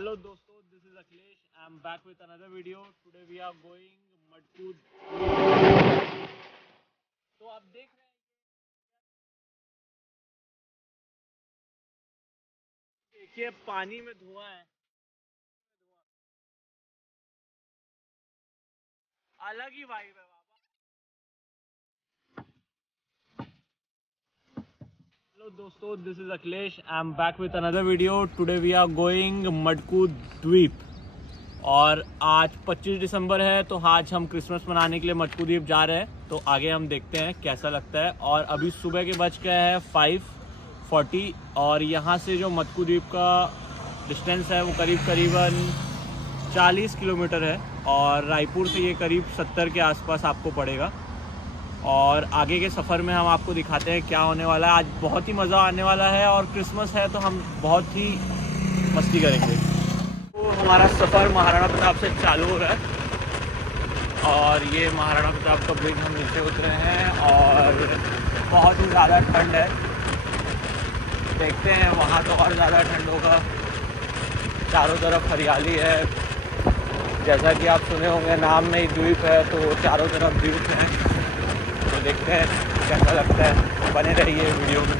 Hello दोस्तों, this is Akhilesh. I'm back with another video. Today we are going Matku. तो आप देख रहे हैं, देखिए पानी में धुआं है। अलग ही वाइब है बाबा। हेलो दोस्तों, this is Akhilesh. I'm back with another video. Today we are going Matku द्वीप। और आज 25 दिसंबर है, तो आज हम क्रिसमस मनाने के लिए मटकू द्वीप जा रहे हैं। तो आगे हम देखते हैं कैसा लगता है। और अभी सुबह के बज गए हैं 5:40 और यहाँ से जो मटकू द्वीप का डिस्टेंस है वो करीबन 40 किलोमीटर है और रायपुर से ये करीब 70 के आसपास आपको पड़ेगा। और आगे के सफ़र में हम आपको दिखाते हैं क्या होने वाला है। आज बहुत ही मज़ा आने वाला है और क्रिसमस है तो हम बहुत ही मस्ती करेंगे। तो हमारा सफ़र महाराणा प्रताप से चालू हो रहा है और ये महाराणा प्रताप का ब्रिज हम नीचे उतरे हैं और बहुत ही ज़्यादा ठंड है। देखते हैं वहाँ तो और ज़्यादा ठंड होगा। चारों तरफ हरियाली है, जैसा कि आप सुने होंगे नाम में ही द्वीप है, तो चारों तरफ द्वीप है। तो देखते हैं कैसा लगता है, बने रहिए वीडियो में।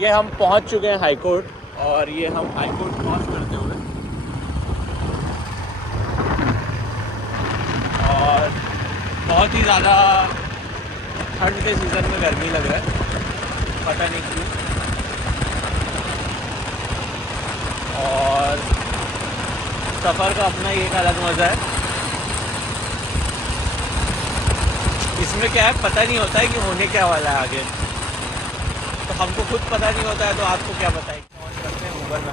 ये हम पहुंच चुके हैं हाई कोर्ट और ये हम हाई कोर्ट क्रॉस करते हुए और बहुत ही ज़्यादा ठंड के सीज़न में गर्मी लग रहा है, पता नहीं क्यों। और सफ़र का अपना ही एक अलग मज़ा है। इसमें क्या है पता नहीं होता है कि होने क्या वाला है आगे, तो हमको खुद पता नहीं होता है तो आपको क्या बताएं। पहुँच करते हैं ऊबर में,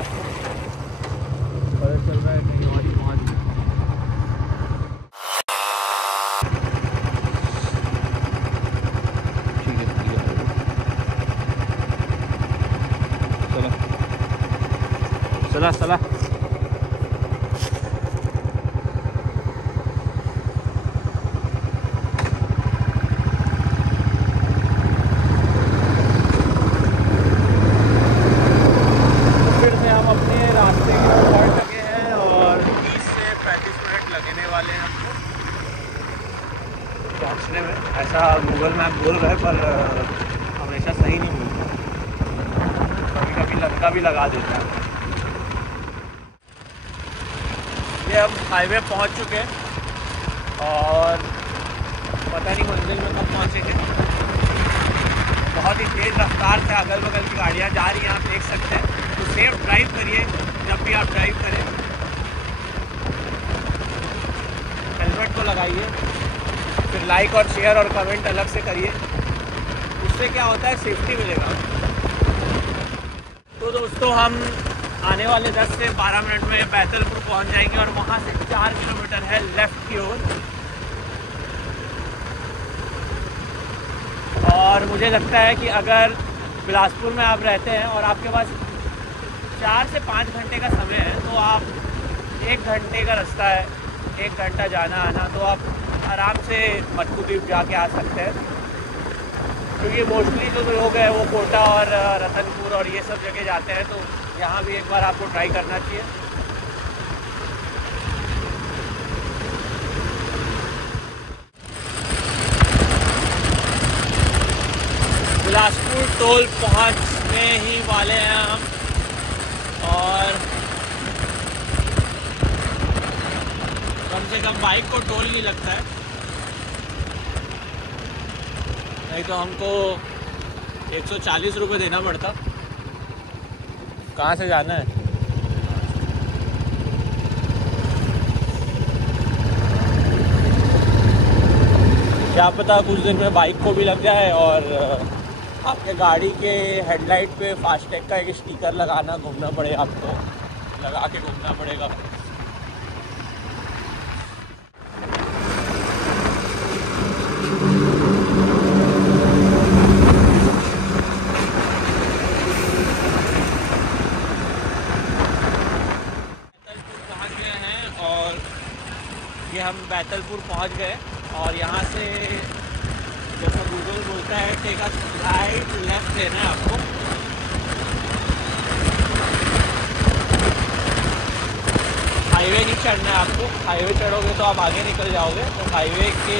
पता चल रहा है कहीं और ही पहुँच। चला चला पहुँचने में। ऐसा गूगल मैप बोल रहा है पर हमेशा सही नहीं मिलता, कभी कभी लंका भी लगा देता है। ये हम हाईवे पहुँच चुके हैं और पता नहीं मंजिल में कब पहुँचेंगे। बहुत ही तेज़ रफ्तार से अगल बगल की गाड़ियाँ जा रही हैं, आप देख सकते हैं। तो सेफ ड्राइव करिए जब भी आप ड्राइव करें, हेलमेट को लगाइए, फिर लाइक और शेयर और कमेंट अलग से करिए, उससे क्या होता है सेफ्टी मिलेगा। तो दोस्तों हम आने वाले 10 से 12 मिनट में बैतलपुर पहुंच जाएंगे और वहां से 4 किलोमीटर है लेफ़्ट की ओर। और मुझे लगता है कि अगर बिलासपुर में आप रहते हैं और आपके पास 4 से 5 घंटे का समय है तो आप 1 घंटे का रास्ता है, 1 घंटा जाना आना, तो आप आराम से मटकू द्वीप जाके आ सकते हैं। क्योंकि मोस्टली जो लोग हैं वो कोटा और रतनपुर और ये सब जगह जाते हैं, तो यहाँ भी एक बार आपको ट्राई करना चाहिए। बिलासपुर टोल पहुँचने ही वाले हैं हम और कम से कम बाइक को टोल नहीं लगता है, नहीं तो हमको 140 रुपये देना पड़ता। कहाँ से जाना है? क्या पता कुछ दिन में बाइक को भी लग जाए और आपके गाड़ी के हेडलाइट पे फास्टैग का एक स्टिकर लगाना घूमना पड़े, आपको लगा के घूमना पड़ेगा। ये हम बैतलपुर पहुंच गए और यहाँ से जैसा गूगल बोलता है टेक अ राइट लेफ्ट लेना है आपको। हाईवे नहीं चढ़ना है आपको, हाईवे चढ़ोगे तो आप आगे निकल जाओगे। तो हाईवे के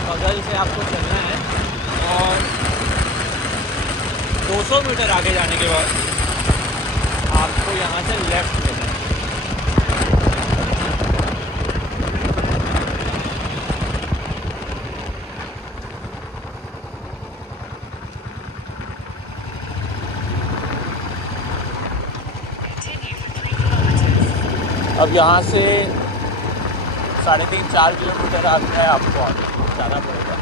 बगल से आपको चलना है और 200 मीटर आगे जाने के बाद आपको यहाँ से लेफ्ट लेना है। अब यहाँ से 3.5-4 किलोमीटर आगे है, आपको आगे जाना पड़ेगा।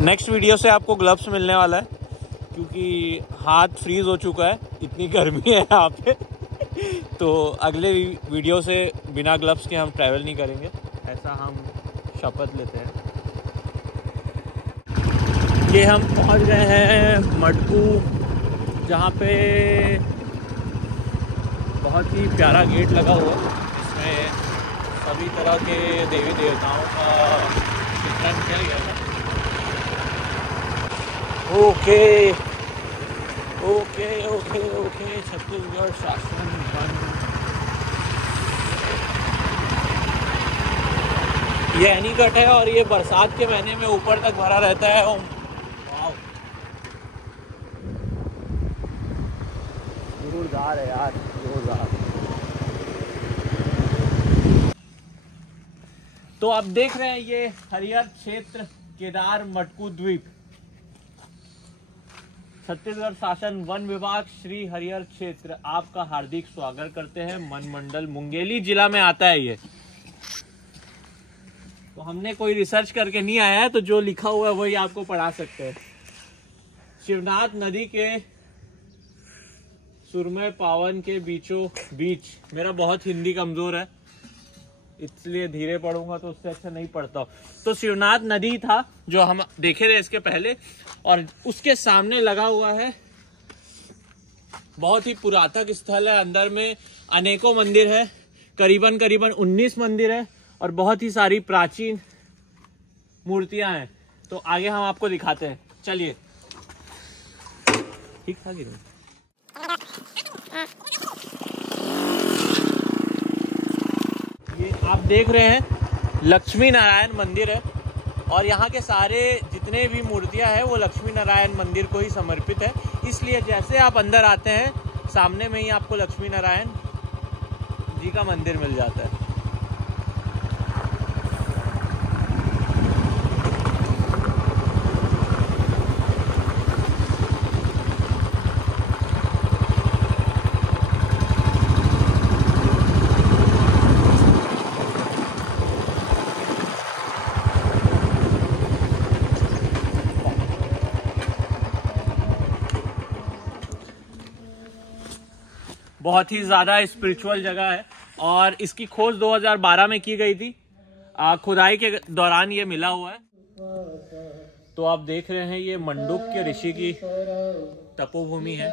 नेक्स्ट वीडियो से आपको ग्लव्स मिलने वाला है, क्योंकि हाथ फ्रीज हो चुका है, इतनी गर्मी है यहाँ पे। तो अगले वीडियो से बिना ग्लव्स के हम ट्रैवल नहीं करेंगे, ऐसा हम शपथ लेते हैं। ये हम पहुँच गए हैं मटकू, जहाँ पे बहुत ही प्यारा गेट लगा हुआ है। इसमें सभी तरह के देवी देवताओं का चित्रण किया गया है। Okay okay okay okay, Chhattisgarh शासन वन। ये एनीकट है और ये बरसात के महीने में ऊपर तक भरा रहता है। जोरदार है यार, जोरदार। तो आप देख रहे हैं ये हरियर क्षेत्र केदार मटकू द्वीप, छत्तीसगढ़ शासन वन विभाग श्री हरियर क्षेत्र आपका हार्दिक स्वागत करते हैं। मनमंडल मुंगेली जिला में आता है ये। तो हमने कोई रिसर्च करके नहीं आया है, तो जो लिखा हुआ है वही आपको पढ़ा सकते हैं। शिवनाथ नदी के सुरमय पावन के बीचों बीच, मेरा बहुत हिंदी कमजोर है इसलिए धीरे पढ़ूंगा, तो उससे अच्छा नहीं पढ़ता हूँ। तो शिवनाथ नदी था जो हम देखे थे इसके पहले, और उसके सामने लगा हुआ है बहुत ही पुरातन स्थल है। अंदर में अनेकों मंदिर है, करीबन 19 मंदिर है और बहुत ही सारी प्राचीन मूर्तियां हैं। तो आगे हम आपको दिखाते हैं, चलिए। ठीक था कि नहीं? ये आप देख रहे हैं लक्ष्मी नारायण मंदिर है, और यहाँ के सारे जितने भी मूर्तियां हैं वो लक्ष्मी नारायण मंदिर को ही समर्पित है। इसलिए जैसे आप अंदर आते हैं, सामने में ही आपको लक्ष्मी नारायण जी का मंदिर मिल जाता है। बहुत ही ज़्यादा स्पिरिचुअल जगह है और इसकी खोज 2012 में की गई थी। खुदाई के दौरान ये मिला हुआ है। तो आप देख रहे हैं ये मंडूक्य ऋषि की तपोभूमि है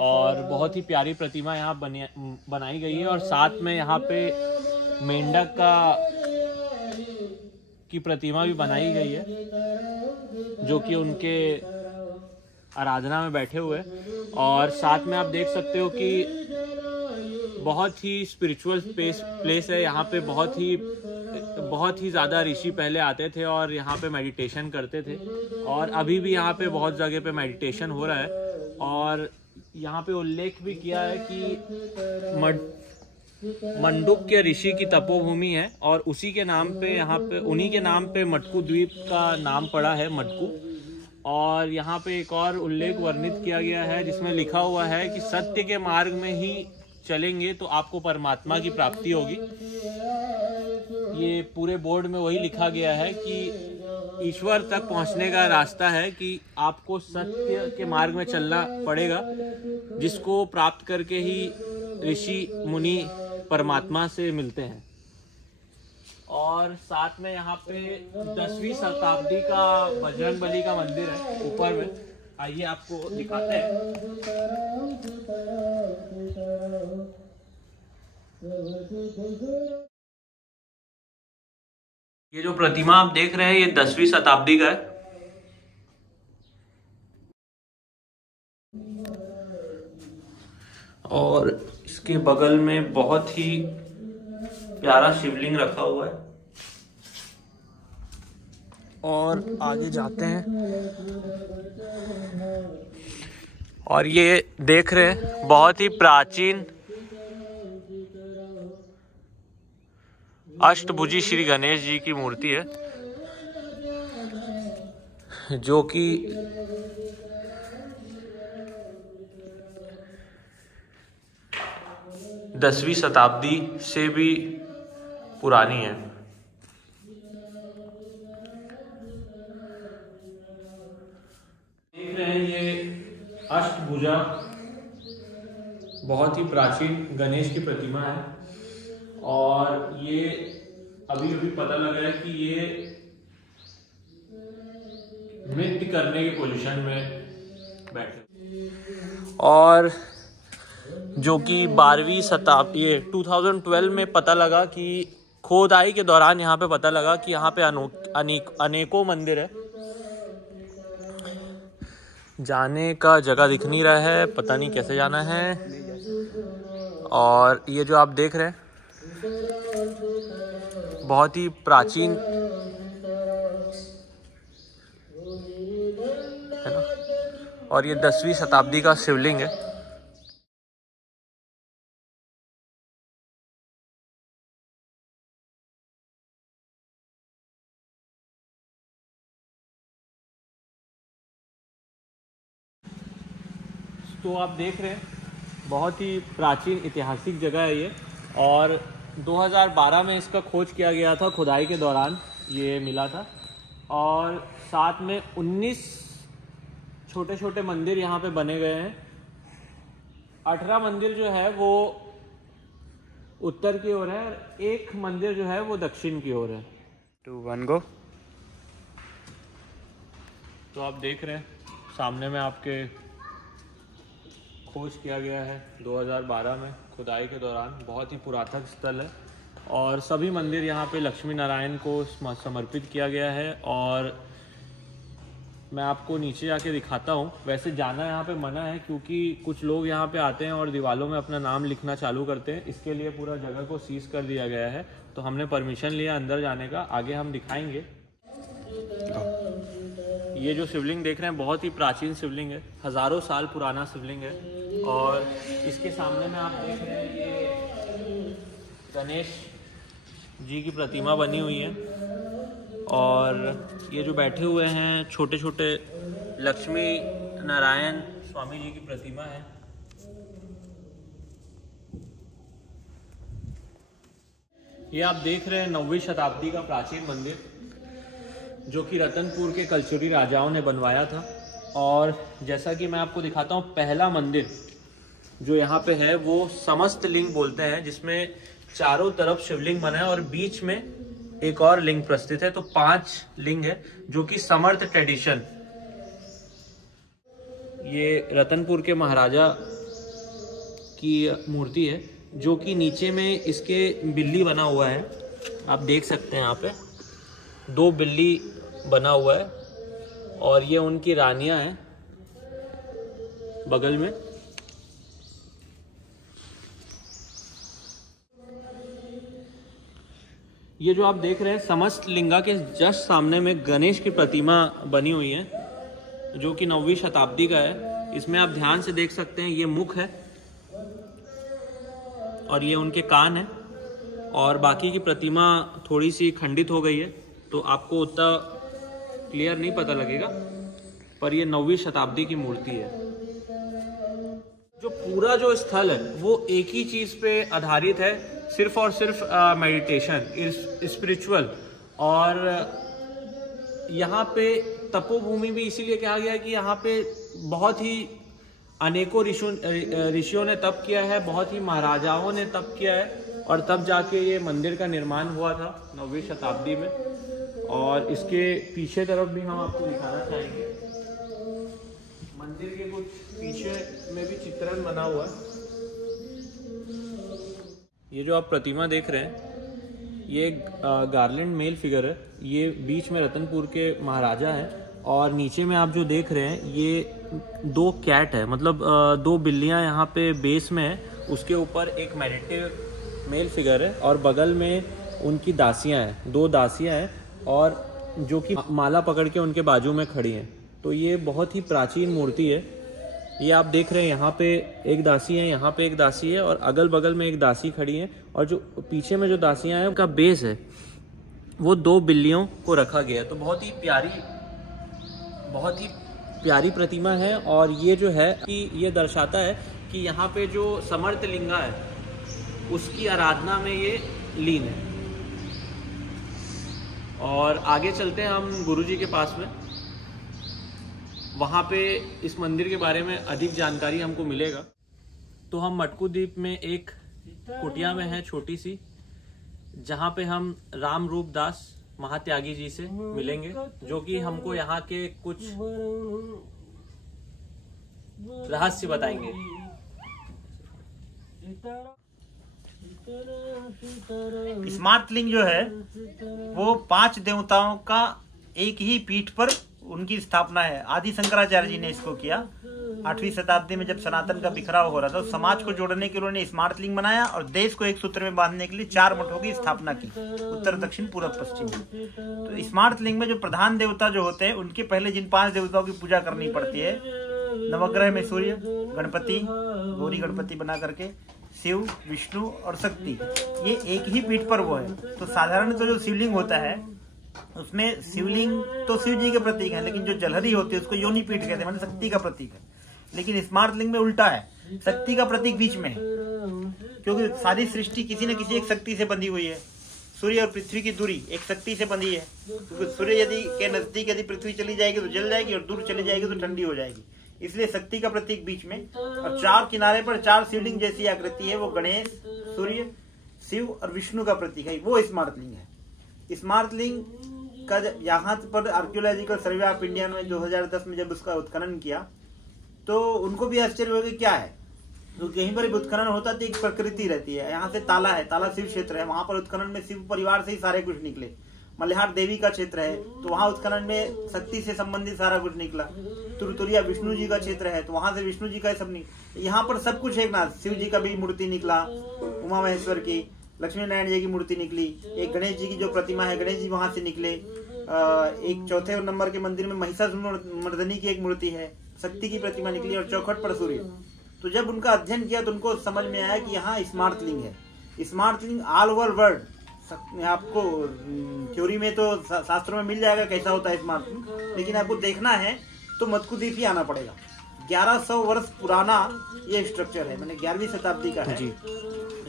और बहुत ही प्यारी प्रतिमा यहाँ बनाई गई है। और साथ में यहाँ पे मेंढक की प्रतिमा भी बनाई गई है, जो कि उनके आराधना में बैठे हुए। और साथ में आप देख सकते हो कि बहुत ही स्पिरिचुअल प्लेस है। यहाँ पे बहुत ही ज़्यादा ऋषि पहले आते थे और यहाँ पे मेडिटेशन करते थे, और अभी भी यहाँ पे बहुत जगह पे मेडिटेशन हो रहा है। और यहाँ पे उल्लेख भी किया है कि मंडूक्य ऋषि की तपोभूमि है और उसी के नाम पे यहाँ पे उन्हीं के नाम पे मटकू द्वीप का नाम पड़ा है, मटकू। और यहाँ पे एक और उल्लेख वर्णित किया गया है जिसमें लिखा हुआ है कि सत्य के मार्ग में ही चलेंगे तो आपको परमात्मा की प्राप्ति होगी। ये पूरे बोर्ड में वही लिखा गया है कि ईश्वर तक पहुंचने का रास्ता है कि आपको सत्य के मार्ग में चलना पड़ेगा, जिसको प्राप्त करके ही ऋषि मुनि परमात्मा से मिलते हैं। और साथ में यहाँ पे 10वीं शताब्दी का बजरंगबली का मंदिर है ऊपर में, आइए आपको दिखाते हैं। ये जो प्रतिमा आप देख रहे हैं ये 10वीं शताब्दी का है। और इसके बगल में बहुत ही प्यारा शिवलिंग रखा हुआ है। और आगे जाते हैं और ये देख रहे हैं बहुत ही प्राचीन अष्टभुजी श्री गणेश जी की मूर्ति है, जो कि दसवीं शताब्दी से भी पुरानी है। देख रहे हैं ये अष्टभुजा बहुत ही प्राचीन गणेश की प्रतिमा है और ये अभी अभी पता लगा है कि ये नृत्य करने की पोजीशन में बैठे और जो कि 12वीं शताब्दी 2012 में पता लगा कि खोदाई के दौरान यहाँ पे पता लगा कि यहाँ पे अनेकों मंदिर है। जाने का जगह दिख नहीं रहा है, पता नहीं कैसे जाना है। और ये जो आप देख रहे हैं बहुत ही प्राचीन है ना, और ये 10वीं शताब्दी का शिवलिंग है। तो आप देख रहे हैं बहुत ही प्राचीन ऐतिहासिक जगह है ये, और 2012 में इसका खोज किया गया था, खुदाई के दौरान ये मिला था। और साथ में 19 छोटे छोटे मंदिर यहाँ पे बने गए हैं। 18 मंदिर जो है वो उत्तर की ओर है, एक मंदिर जो है वो दक्षिण की ओर है। 2 1 गो। तो आप देख रहे हैं सामने में आपके खोज किया गया है 2012 में खुदाई के दौरान, बहुत ही पुरातन स्थल है और सभी मंदिर यहाँ पे लक्ष्मी नारायण को समर्पित किया गया है। और मैं आपको नीचे जाके दिखाता हूँ। वैसे जाना यहाँ पे मना है क्योंकि कुछ लोग यहाँ पे आते हैं और दीवारों में अपना नाम लिखना चालू करते हैं, इसके लिए पूरा जगह को सीज कर दिया गया है। तो हमने परमिशन लिया अंदर जाने का, आगे हम दिखाएंगे। ये जो शिवलिंग देख रहे हैं बहुत ही प्राचीन शिवलिंग है, हज़ारों साल पुराना शिवलिंग है। और इसके सामने में आप देख रहे हैं ये गणेश जी की प्रतिमा बनी हुई है और ये जो बैठे हुए हैं छोटे छोटे लक्ष्मी नारायण स्वामी जी की प्रतिमा है। ये आप देख रहे हैं 9वीं शताब्दी का प्राचीन मंदिर, जो कि रतनपुर के कलचुरी राजाओं ने बनवाया था। और जैसा कि मैं आपको दिखाता हूँ, पहला मंदिर जो यहाँ पे है वो समस्त लिंग बोलते हैं, जिसमें चारों तरफ शिवलिंग बना है और बीच में एक और लिंग प्रस्थित है। तो 5 लिंग है, जो कि समर्थ ट्रेडिशन। ये रतनपुर के महाराजा की मूर्ति है, जो कि नीचे में इसके बिल्ली बना हुआ है। आप देख सकते हैं यहाँ पे 2 बिल्ली बना हुआ है और ये उनकी रानियां हैं बगल में। ये जो आप देख रहे हैं समस्त लिंगा के जस्ट सामने में गणेश की प्रतिमा बनी हुई है, जो कि 9वीं शताब्दी का है। इसमें आप ध्यान से देख सकते हैं ये मुख है और ये उनके कान है, और बाकी की प्रतिमा थोड़ी सी खंडित हो गई है तो आपको उतना क्लियर नहीं पता लगेगा, पर ये 9वीं शताब्दी की मूर्ति है। जो पूरा जो स्थल है वो एक ही चीज पे आधारित है, सिर्फ और सिर्फ मेडिटेशन, स्पिरिचुअल। और यहाँ पे तपोभूमि भी इसीलिए कहा गया है कि यहाँ पे बहुत ही अनेकों ऋषियों ने तप किया है, बहुत ही महाराजाओं ने तप किया है, और तब जाके ये मंदिर का निर्माण हुआ था 9वीं शताब्दी में। और इसके पीछे तरफ भी हम आपको दिखाना चाहेंगे, मंदिर के कुछ पीछे में भी चित्रण बना हुआ है। ये जो आप प्रतिमा देख रहे हैं ये गार्लैंड मेल फिगर है। ये बीच में रतनपुर के महाराजा हैं, और नीचे में आप जो देख रहे हैं ये दो कैट है, मतलब दो बिल्लियां यहाँ पे बेस में है, उसके ऊपर एक मेडिटेटिव मेल फिगर है और बगल में उनकी दासियां हैं, दो दासियां हैं और जो कि माला पकड़ के उनके बाजू में खड़ी हैं। तो ये बहुत ही प्राचीन मूर्ति है। ये आप देख रहे हैं, यहाँ पे एक दासी है, यहाँ पे एक दासी है और अगल बगल में एक दासी खड़ी है और जो पीछे में जो दासियां हैं उनका बेस है वो दो बिल्लियों को रखा गया है। तो बहुत ही प्यारी प्रतिमा है और ये जो है कि ये दर्शाता है कि यहाँ पे जो समर्थ लिंगा है उसकी आराधना में ये लीन है। और आगे चलते हैं हम गुरुजी के पास में, वहाँ पे इस मंदिर के बारे में अधिक जानकारी हमको मिलेगा। तो हम मटकू द्वीप में एक कुटिया में है छोटी सी, जहाँ पे हम राम रूप दास महात्यागी जी से मिलेंगे, जो कि हमको यहाँ के कुछ रहस्य बताएंगे। स्मार्त लिंग जो है वो 5 देवताओं का एक ही पीठ पर उनकी स्थापना है। आदि शंकराचार्य जी ने इसको किया। 8वीं शताब्दी में जब सनातन का बिखराव हो रहा था, तो समाज को जोड़ने के लिए उन्होंने स्मार्त लिंग बनाया और देश को एक सूत्र में बांधने के लिए 4 मठों की स्थापना की, उत्तर, दक्षिण, पूर्व, पश्चिम। तो स्मार्त लिंग में जो प्रधान देवता जो होते हैं, उनके पहले जिन 5 देवताओं की पूजा करनी पड़ती है, नवग्रह में सूर्य, गणपति, गौरी गणपति बना करके, शिव, विष्णु और शक्ति, ये एक ही पीठ पर वो है। तो साधारण तो जो शिवलिंग होता है उसमें शिवलिंग तो शिव जी के प्रतीक है, लेकिन जो जलहरी होती है उसको योनि पीठ कहते हैं, मतलब शक्ति का प्रतीक है। लेकिन स्मार्त लिंग में उल्टा है, शक्ति का प्रतीक बीच में है, क्योंकि सारी सृष्टि किसी न किसी एक शक्ति से बंधी हुई है। सूर्य और पृथ्वी की दूरी एक शक्ति से बंधी है, क्योंकि सूर्य यदि के नजदीक यदि पृथ्वी चली जाएगी तो जल जाएगी और दूर चली जाएगी तो ठंडी हो जाएगी, इसलिए शक्ति का प्रतीक बीच में। और 4 किनारे पर 4 शिवलिंग जैसी आकृति है, वो गणेश, सूर्य, शिव और विष्णु का प्रतीक है, वो स्मार्त लिंग है। स्मार्त लिंग का यहाँ पर आर्कियोलॉजिकल सर्वे ऑफ इंडिया ने 2010 में जब उसका उत्खनन किया तो उनको भी आश्चर्य हो गया क्या है। तो कहीं पर उत्खनन होता तो एक प्रकृति रहती है। यहाँ से ताला है, ताला शिव क्षेत्र है, वहां पर उत्खनन में शिव परिवार से ही सारे कुछ निकले। मल्हार देवी का क्षेत्र है, तो वहां उत्खनन में शक्ति से संबंधित सारा कुछ निकला। तुरतुरिया विष्णु जी का क्षेत्र है, तो वहां से विष्णु जी का सब निकला। यहाँ पर सब कुछ है ना, शिव जी का भी मूर्ति निकला, उमा महेश्वर की, लक्ष्मी नारायण जी की मूर्ति निकली, एक गणेश जी की जो प्रतिमा है गणेश जी वहां से निकले, एक 4थे नंबर के मंदिर में महिषासुरमर्दिनी की एक मूर्ति है, शक्ति की प्रतिमा निकली, और चौखट पर सूर्य। तो जब उनका अध्ययन किया तो उनको समझ में आया कि यहाँ स्मार्त लिंग है। स्मार्त लिंग ऑल ओवर वर्ल्ड, आपको थ्योरी में तो शास्त्रों में मिल जाएगा कैसा होता है स्मार्त लिंग, लेकिन आपको देखना है तो मटकू द्वीप ही आना पड़ेगा। 1100 वर्ष पुराना ये स्ट्रक्चर है, मैंने 11वीं शताब्दी का है।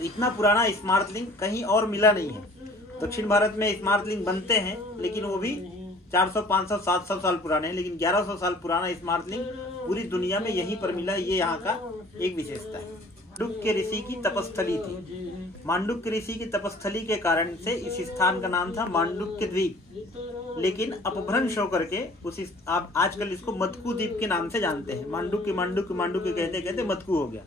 इतना पुराना स्मार्त लिंग कहीं और मिला नहीं है। दक्षिण भारत में स्मार्त लिंग बनते हैं, लेकिन वो भी 400, 500, 700 साल पुराने हैं, लेकिन 1100 साल पुराना स्मार्त लिंग पूरी दुनिया में यहीं पर मिला। ये यहाँ का एक विशेषता है। मांडुक्य ऋषि की तपस्थली थी। मांडुक्य ऋषि की तपस्थली के कारण से इस स्थान का नाम था मांडुक्य द्वीप, लेकिन अपभ्रंश होकर के आप आजकल इसको मटकू द्वीप के नाम से जानते हैं। मांडुक्य मांडुक्य मांडुक्य कहते कहते मटकू हो गया।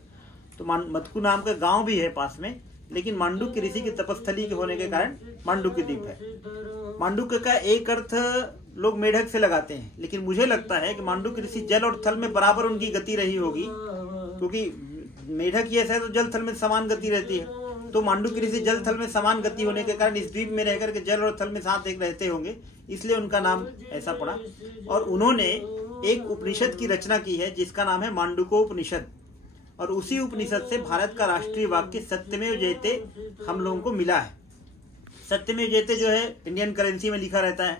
तो मटकू नाम का गांव भी है पास में, लेकिन मांडुक्य ऋषि की तपस्थली के होने के कारण मांडुक्य द्वीप है। मांडुक्य का एक अर्थ लोग मेढक से लगाते हैं, लेकिन मुझे लगता है कि मांडुक्य ऋषि जल और थल में बराबर उनकी गति रही होगी, क्योंकि मेढक ये है तो जल थल में समान गति रहती है। तो मांडुक्य ऋषि जल थल में समान गति होने के कारण इस द्वीप में रहकर के जल और थल में साथ एक रहते होंगे, इसलिए उनका नाम ऐसा पड़ा। और उन्होंने एक उपनिषद की रचना की है जिसका नाम है मांडुकोपनिषद, और उसी उपनिषद से भारत का राष्ट्रीय वाक्य सत्यमेव जयते हम लोगों को मिला है। सत्यमेव जयते जो है इंडियन करेंसी में लिखा रहता है,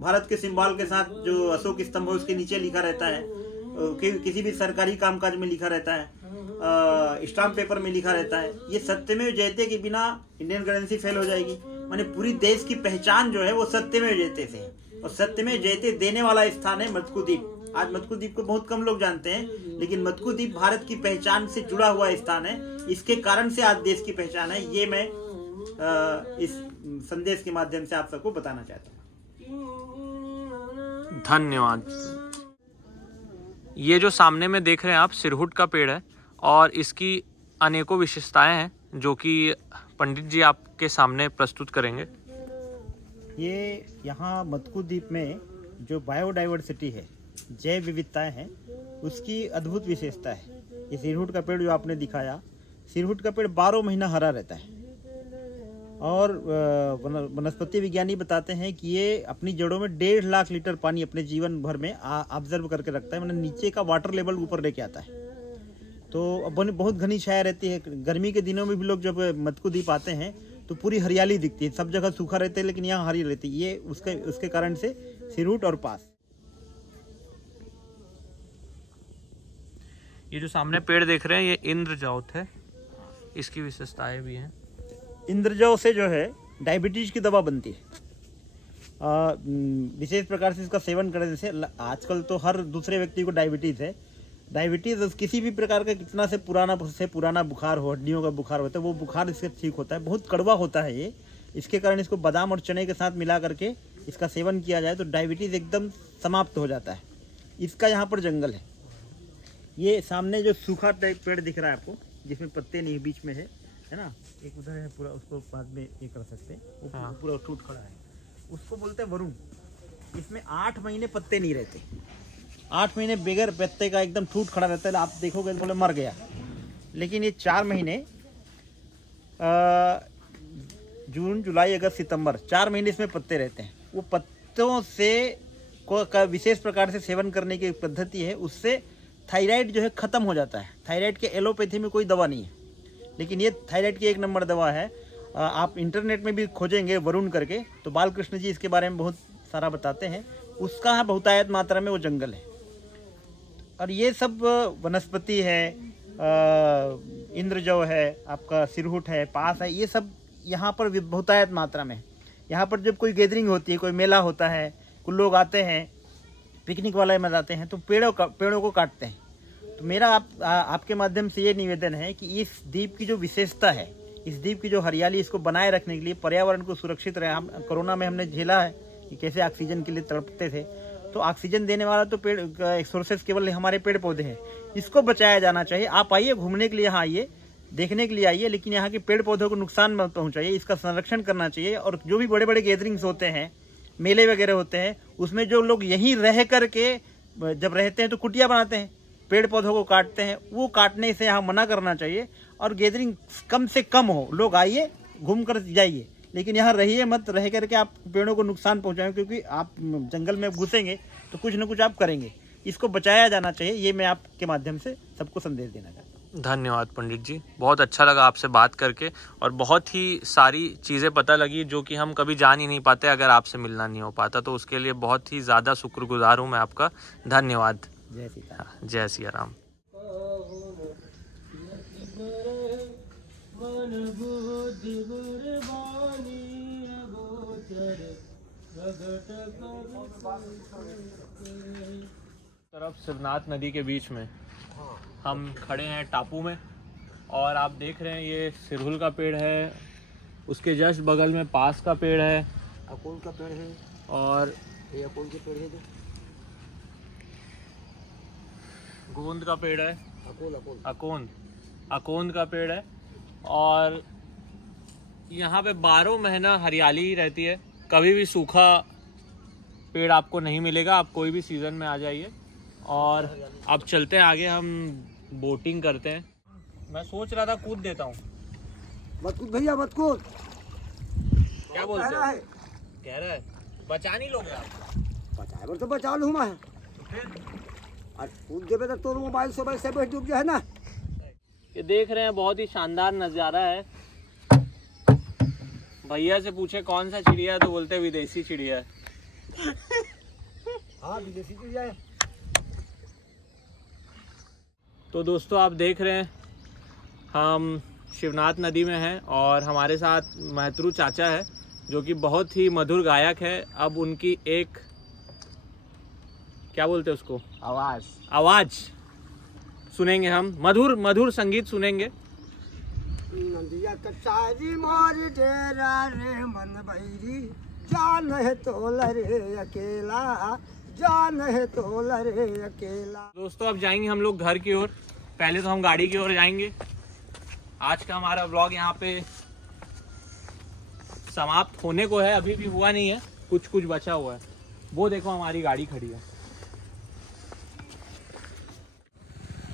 भारत के सिंबल के साथ जो अशोक स्तंभ है उसके नीचे लिखा रहता है, किसी भी सरकारी कामकाज में लिखा रहता है, स्टाम्प पेपर में लिखा रहता है। ये सत्यमेव जयते के बिना इंडियन करेंसी फेल हो जाएगी। माने पूरी देश की पहचान जो है वो सत्यमेव जयते से है, और सत्यमेव जयते देने वाला स्थान है मटकू द्वीप। आज मटकू द्वीप को बहुत कम लोग जानते हैं, लेकिन मटकू द्वीप भारत की पहचान से जुड़ा हुआ स्थान है। इसके कारण से आज देश की पहचान है। ये मैं इस संदेश के माध्यम से आप सबको बताना चाहता हूँ। धन्यवाद। ये जो सामने में देख रहे हैं आप, सिरहुट का पेड़ है और इसकी अनेकों विशेषताएं हैं जो कि पंडित जी आपके सामने प्रस्तुत करेंगे। ये यहाँ मटकू द्वीप में जो बायोडाइवर्सिटी है, जैव विविधताएं हैं, उसकी अद्भुत विशेषता है। ये सिरहुट का पेड़ जो आपने दिखाया, सिरहुट का पेड़ 12 महीना हरा रहता है और वनस्पति विज्ञानी बताते हैं कि ये अपनी जड़ों में 1.5 लाख लीटर पानी अपने जीवन भर में ऑब्जर्व करके रखता है, मतलब नीचे का वाटर लेवल ऊपर लेके आता है। तो बहुत घनी छाया रहती है। गर्मी के दिनों में भी लोग जब मटकू द्वीप आते हैं तो पूरी हरियाली दिखती है। सब जगह सूखा रहता है लेकिन यहाँ हरी रहती है। ये उसके कारण से सिरहुट और पास। ये जो सामने पेड़ देख रहे हैं ये इंद्रजौत है, इसकी विशेषताएं भी हैं। इंद्रजौ से जो है डायबिटीज की दवा बनती है। विशेष प्रकार से इसका सेवन करने से आजकल तो हर दूसरे व्यक्ति को डायबिटीज है। डायबिटीज किसी भी प्रकार का कितना से पुराना बुखार हो, हड्डियों का बुखार होता है, वो बुखार इससे ठीक होता है। बहुत कड़वा होता है ये, इसके कारण इसको बादाम और चने के साथ मिला करके इसका सेवन किया जाए तो डायबिटीज एकदम समाप्त हो जाता है। इसका यहाँ पर जंगल है। ये सामने जो सूखा टाइप पेड़ दिख रहा है आपको, जिसमें पत्ते नहीं बीच में है ना, एक उधर है पूरा, उसको बाद में ये कर सकते हैं। वो पूरा टूट खड़ा है, उसको बोलते हैं वरुण। इसमें 8 महीने पत्ते नहीं रहते, 8 महीने बगैर पत्ते का एकदम टूट खड़ा रहता है। आप देखोगे बोले मर गया, लेकिन ये 4 महीने जून जुलाई अगस्त सितंबर 4 महीने इसमें पत्ते रहते हैं। वो पत्तों से का विशेष प्रकार से सेवन करने की पद्धति है, उससे थायराइड जो है ख़त्म हो जाता है। थायराइड के एलोपैथी में कोई दवा नहीं है, लेकिन ये थायराइड की 1 नंबर दवा है। आप इंटरनेट में भी खोजेंगे वरुण करके तो बालकृष्ण जी इसके बारे में बहुत सारा बताते हैं। उसका बहुतायत मात्रा में वो जंगल है। और ये सब वनस्पति है, इंद्रजौ है, आपका सिरहुट है, पास है, ये सब यहाँ पर बहुतायत मात्रा में। यहाँ पर जब कोई गैदरिंग होती है, कोई मेला होता है, कुछ लोग आते हैं, पिकनिक वाले में जाते हैं तो पेड़ों को काटते हैं। तो मेरा आपके माध्यम से ये निवेदन है कि इस द्वीप की जो विशेषता है, इस द्वीप की जो हरियाली, इसको बनाए रखने के लिए, पर्यावरण को सुरक्षित रहे। हम कोरोना में हमने झेला है कि कैसे ऑक्सीजन के लिए तड़पते थे, तो ऑक्सीजन देने वाला तो पेड़ सोर्सेस केवल हमारे पेड़ पौधे हैं। इसको बचाया जाना चाहिए। आप आइए घूमने के लिए, यहाँ आइए, देखने के लिए आइए, लेकिन यहाँ के पेड़ पौधों को नुकसान मत पहुँचाइए। इसका संरक्षण करना चाहिए। और जो भी बड़े बड़े गैदरिंग्स होते हैं, मेले वगैरह होते हैं, उसमें जो लोग यहीं रह करके जब रहते हैं तो कुटिया बनाते हैं, पेड़ पौधों को काटते हैं, वो काटने से यहाँ मना करना चाहिए। और गैदरिंग कम से कम हो, लोग आइए घूम कर जाइए, लेकिन यहाँ रहिए मत। रह करके आप पेड़ों को नुकसान पहुँचाएं, क्योंकि आप जंगल में घुसेंगे तो कुछ न कुछ आप करेंगे। इसको बचाया जाना चाहिए। ये मैं आपके माध्यम से सबको संदेश देना चाहता हूँ। धन्यवाद पंडित जी, बहुत अच्छा लगा आपसे बात करके और बहुत ही सारी चीज़ें पता लगी जो कि हम कभी जान ही नहीं पाते अगर आपसे मिलना नहीं हो पाता। तो उसके लिए बहुत ही ज़्यादा शुक्रगुजार हूँ मैं आपका। धन्यवाद। जय सीताराम। जय सिया राम। तरफ शिवनाथ नदी के बीच में हम खड़े हैं टापू में, और आप देख रहे हैं ये सिरहुल का पेड़ है, उसके जस्ट बगल में पास का पेड़ है, अकोन का पेड़ है, और ये अकोन के पेड़ है, जो गोंद का पेड़ है, अकोन का पेड़ है। और यहाँ पे 12 महीना हरियाली ही रहती है, कभी भी सूखा पेड़ आपको नहीं मिलेगा। आप कोई भी सीजन में आ जाइए। और अब चलते हैं आगे, हम बोटिंग करते हैं। मैं सोच रहा था कूद देता हूँ। मत कूद भैया, मत कूद। क्या बोलते हैं? कह रहा है बचा नहीं लोगे आप? बचाए तो बचा लूँ मैं, तो फिर कूद देवे तो तोर मोबाइल से वैसे बैठ डूब जाए ना। ये देख रहे हैं बहुत ही शानदार नज़ारा है। भैया से पूछे कौन सा चिड़िया है तो बोलते विदेशी चिड़िया है। हाँ, विदेशी चिड़िया है। तो दोस्तों आप देख रहे हैं हम शिवनाथ नदी में हैं और हमारे साथ महतरू चाचा है जो कि बहुत ही मधुर गायक है। अब उनकी एक क्या बोलते हैं उसको, आवाज़ सुनेंगे हम, मधुर संगीत सुनेंगे। नदिया कचारी मोरी डेरा रे मन बैरी, जान है तोला रे अकेला, जान है तोला रे अकेला। दोस्तों अब जाएंगे हम लोग घर की ओर। पहले तो हम गाड़ी की ओर जाएंगे। आज का हमारा व्लॉग यहाँ पे समाप्त होने को है, अभी भी हुआ नहीं है, कुछ बचा हुआ है। वो देखो हमारी गाड़ी खड़ी है।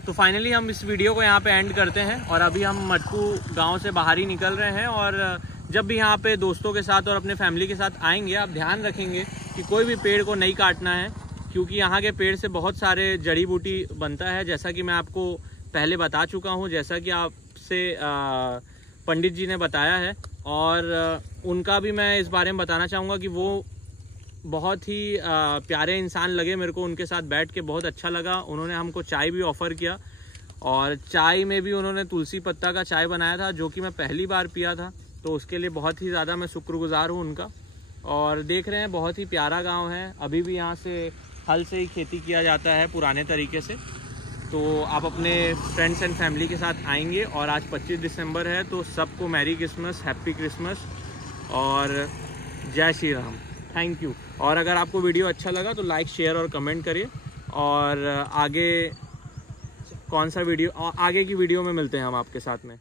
तो फाइनली हम इस वीडियो को यहाँ पे एंड करते हैं और अभी हम मटकू गांव से बाहर ही निकल रहे हैं। और जब भी यहाँ पे दोस्तों के साथ और अपने फैमिली के साथ आएंगे, आप ध्यान रखेंगे कि कोई भी पेड़ को नहीं काटना है, क्योंकि यहाँ के पेड़ से बहुत सारे जड़ी बूटी बनता है, जैसा कि मैं आपको पहले बता चुका हूँ, जैसा कि आपसे पंडित जी ने बताया है। और उनका भी मैं इस बारे में बताना चाहूँगा कि वो बहुत ही प्यारे इंसान लगे मेरे को, उनके साथ बैठ के बहुत अच्छा लगा। उन्होंने हमको चाय भी ऑफ़र किया और चाय में भी उन्होंने तुलसी पत्ता का चाय बनाया था, जो कि मैं पहली बार पिया था, तो उसके लिए बहुत ही ज़्यादा मैं शुक्रगुजार हूँ उनका। और देख रहे हैं बहुत ही प्यारा गांव है, अभी भी यहाँ से हल से ही खेती किया जाता है पुराने तरीके से। तो आप अपने फ्रेंड्स एंड फैमिली के साथ आएंगे। और आज 25 दिसंबर है, तो सबको मैरी क्रिसमस, हैप्पी क्रिसमस और जय श्री राम। Thank you. और अगर आपको वीडियो अच्छा लगा तो लाइक, शेयर और कमेंट करिए। और आगे कौन सा वीडियो, आगे की वीडियो में मिलते हैं हम आपके साथ में।